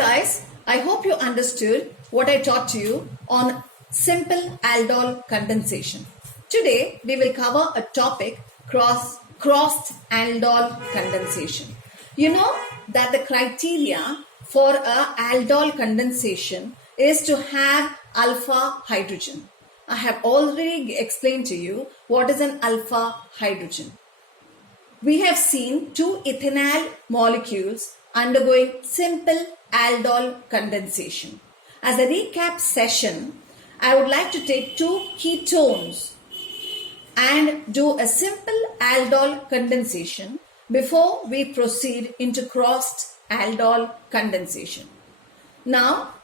guys, I hope you understood what I taught to you on simple aldol condensation. Today we will cover a topic crossed aldol condensation. You know that the criteria for a aldol condensation is to have alpha hydrogen. I have already explained to you what is an alpha hydrogen. We have seen two ethanol molecules undergoing simple aldol condensation. As a recap session, I would like to take two ketones and do a simple aldol condensation before we proceed into crossed aldol condensation. Now,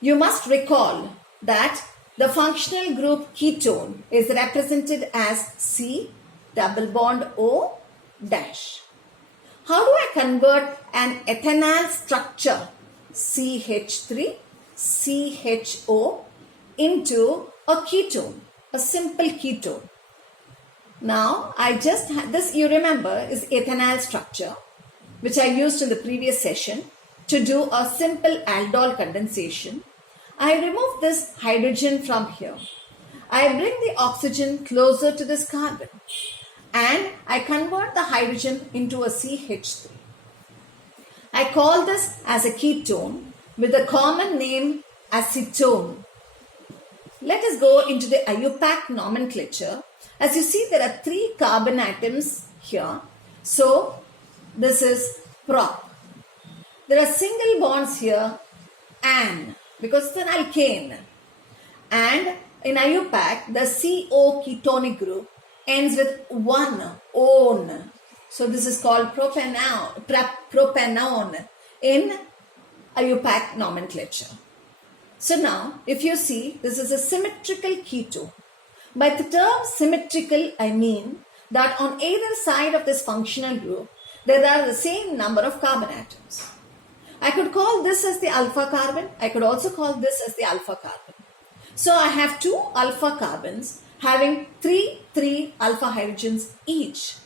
you must recall that the functional group ketone is represented as C double bond O dash. How do I convert an ethanol structure CH3 CHO into a ketone, a simple ketone? Now I just had this, you remember, is ethanol structure which I used in the previous session to do a simple aldol condensation. I remove this hydrogen from here. I bring the oxygen closer to this carbon and I convert the hydrogen into a CH3. I call this as a ketone with the common name acetone. Let us go into the IUPAC nomenclature. As you see, there are 3 carbon atoms here. So this is prop. There are single bonds here, an, because it's an alkane. And in IUPAC, the CO ketonic group ends with one, one. So this is called propanone in IUPAC nomenclature. So now, if you see, this is a symmetrical ketone. By the term symmetrical, I mean that on either side of this functional group, there are the same number of carbon atoms. I could call this as the alpha carbon. I could also call this as the alpha carbon. So I have 2 alpha carbons having 3 alpha hydrogens each.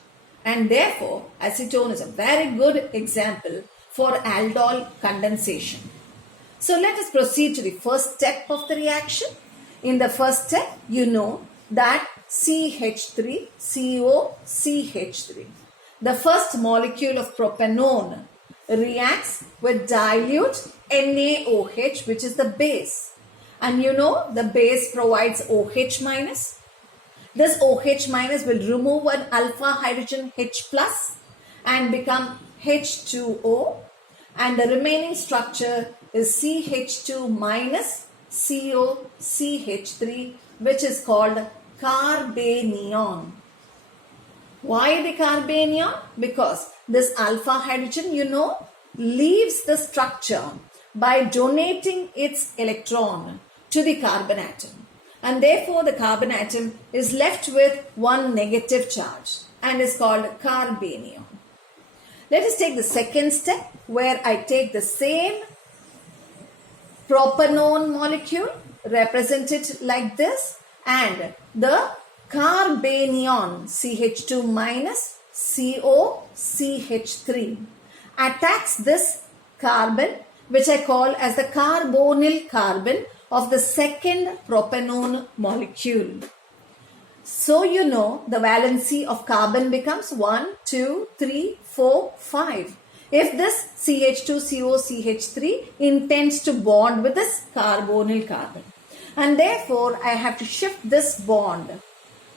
And therefore, acetone is a very good example for aldol condensation. So let us proceed to the first step of the reaction. In the first step, you know that CH3COCH3, the first molecule of propanone, reacts with dilute NaOH, which is the base. And you know the base provides OH minus. This OH minus will remove an alpha hydrogen H plus and become H2O, and the remaining structure is CH2 minus COCH3, which is called carbanion. Why the carbanion? Because this alpha hydrogen, you know, leaves the structure by donating its electron to the carbon atom. And therefore, the carbon atom is left with one negative charge and is called carbanion. Let us take the second step where I take the same propanone molecule represented like this and the carbanion CH2 minus COCH3 attacks this carbon, which I call as the carbonyl carbon of the second propanone molecule. So you know the valency of carbon becomes 1, 2, 3, 4, 5. If this CH2COCH3 intends to bond with this carbonyl carbon. And therefore I have to shift this bond,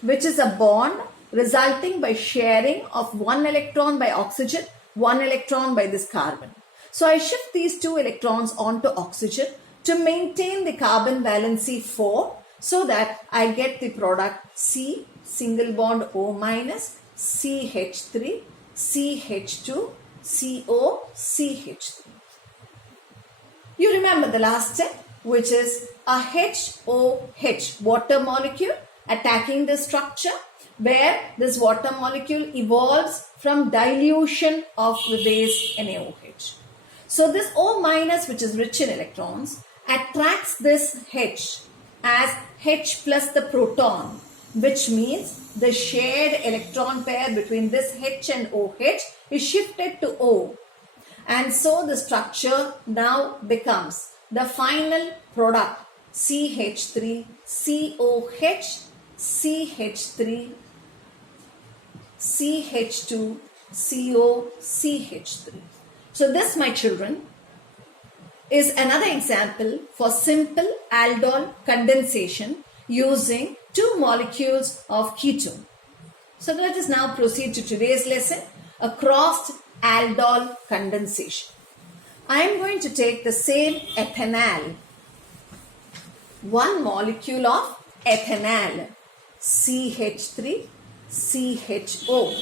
which is a bond resulting by sharing of 1 electron by oxygen, 1 electron by this carbon. So I shift these 2 electrons onto oxygen to maintain the carbon valency 4, so that I get the product C single bond O minus CH3 CH2 CO CH3. You remember the last step, which is a HOH water molecule attacking the structure, where this water molecule evolves from dilution of the base NaOH. So this O minus, which is rich in electrons, attracts this H as H plus the proton, which means the shared electron pair between this H and OH is shifted to O. And so the structure now becomes the final product CH3, COH, CH3, CH2, CO, CH3. So this, my children, is another example for simple aldol condensation using two molecules of ketone. So let us now proceed to today's lesson, a crossed aldol condensation. I am going to take the same ethanol, one molecule of ethanol, CH3, CHO.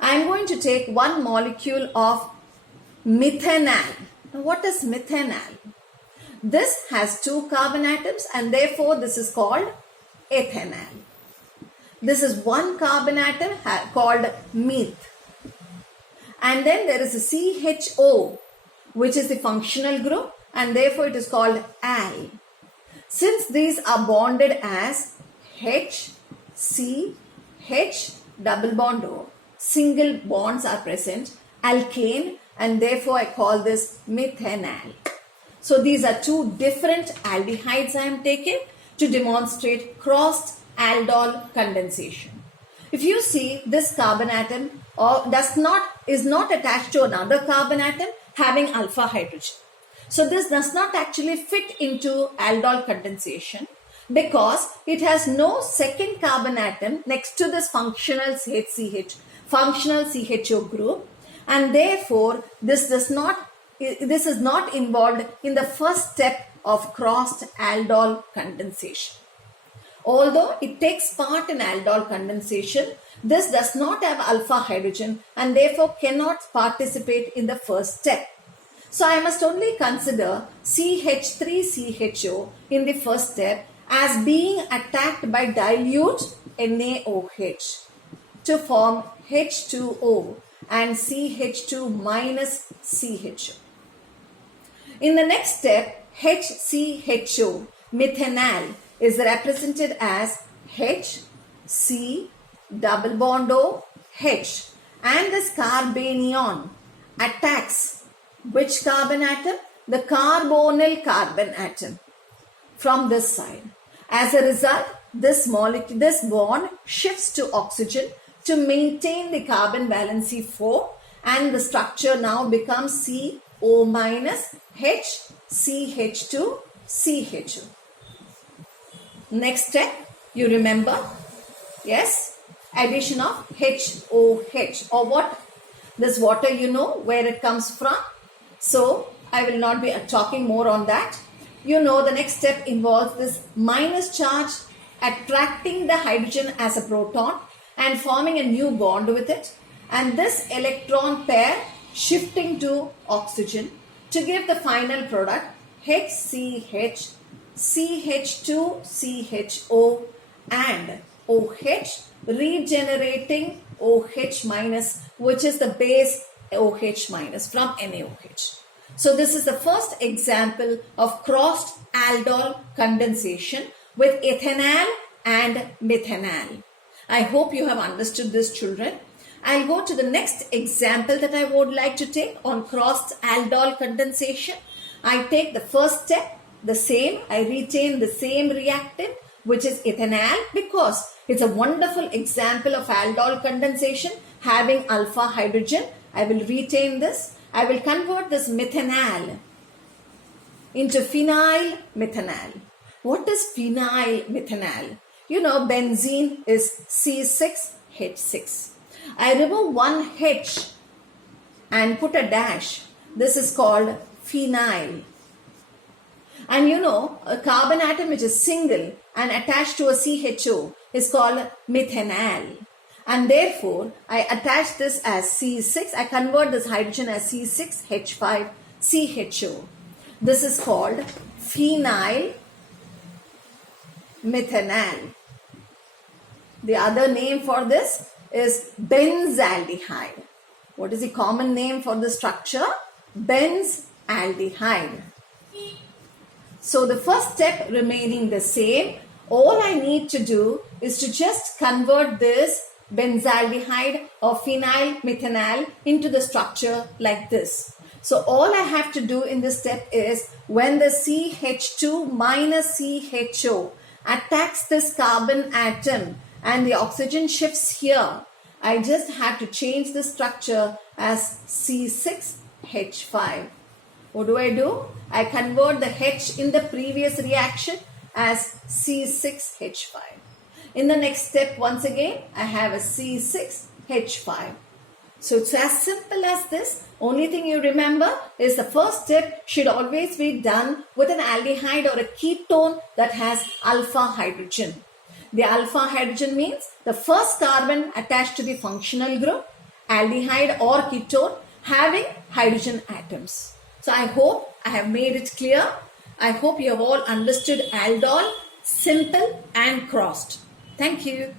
I am going to take one molecule of methanol. Now what is methanol? This has two carbon atoms and therefore this is called ethanol. This is one carbon atom called meth. And then there is a CHO, which is the functional group, and therefore it is called al. Since these are bonded as H, C, H, double bond O, single bonds are present, alkane, and therefore I call this methanol. So these are two different aldehydes I am taking to demonstrate crossed aldol condensation. If you see, this carbon atom is not attached to another carbon atom having alpha hydrogen. So this does not actually fit into aldol condensation because it has no second carbon atom next to this functional CHO group, and therefore this is not involved in the first step of crossed aldol condensation. Although it takes part in aldol condensation, this does not have alpha hydrogen and therefore cannot participate in the first step. So I must only consider CH3CHO in the first step as being attacked by dilute NaOH to form H2O and CH2 minus CHO. In the next step, HCHO, methanol, is represented as H, C, double bond O, H, and this carbanion attacks which carbon atom? The carbonyl carbon atom from this side. As a result, this bond shifts to oxygen to maintain the carbon valency 4, and the structure now becomes CO minus H, CH2, CHO. Next step, you remember, yes, addition of HOH, or what? This water, you know where it comes from. So I will not be talking more on that. You know the next step involves this minus charge attracting the hydrogen as a proton and forming a new bond with it, and this electron pair shifting to oxygen to give the final product HCH, CH2CHO and OH, regenerating OH minus, which is the base OH minus from NaOH. So this is the first example of crossed aldol condensation with ethanol and methanol. I hope you have understood this, children. I'll go to the next example that I would like to take on crossed aldol condensation. I take the first step, the same, I retain the same reactant, which is ethanol, because it's a wonderful example of aldol condensation having alpha hydrogen. I will retain this. I will convert this methanol into phenyl methanol. What is phenyl methanol? You know, benzene is C6H6. I remove one H and put a dash. This is called phenyl. And you know, a carbon atom which is single and attached to a CHO is called methanol. And therefore, I attach this as C6. I convert this hydrogen as C6H5CHO. This is called phenyl methanol. The other name for this is benzaldehyde. What is the common name for the structure? Benzaldehyde. So the first step remaining the same, all I need to do is to just convert this benzaldehyde or phenyl methanol into the structure like this. So all I have to do in this step is when the CH2 minus CHO attacks this carbon atom and the oxygen shifts here, I just have to change the structure as C6H5. What do? I convert the H in the previous reaction as C6H5. In the next step, once again, I have a C6H5. So it's as simple as this. Only thing you remember is the first step should always be done with an aldehyde or a ketone that has alpha hydrogen. The alpha hydrogen means the first carbon attached to the functional group, aldehyde or ketone having hydrogen atoms. So I hope I have made it clear. I hope you have all understood aldol, simple and crossed. Thank you.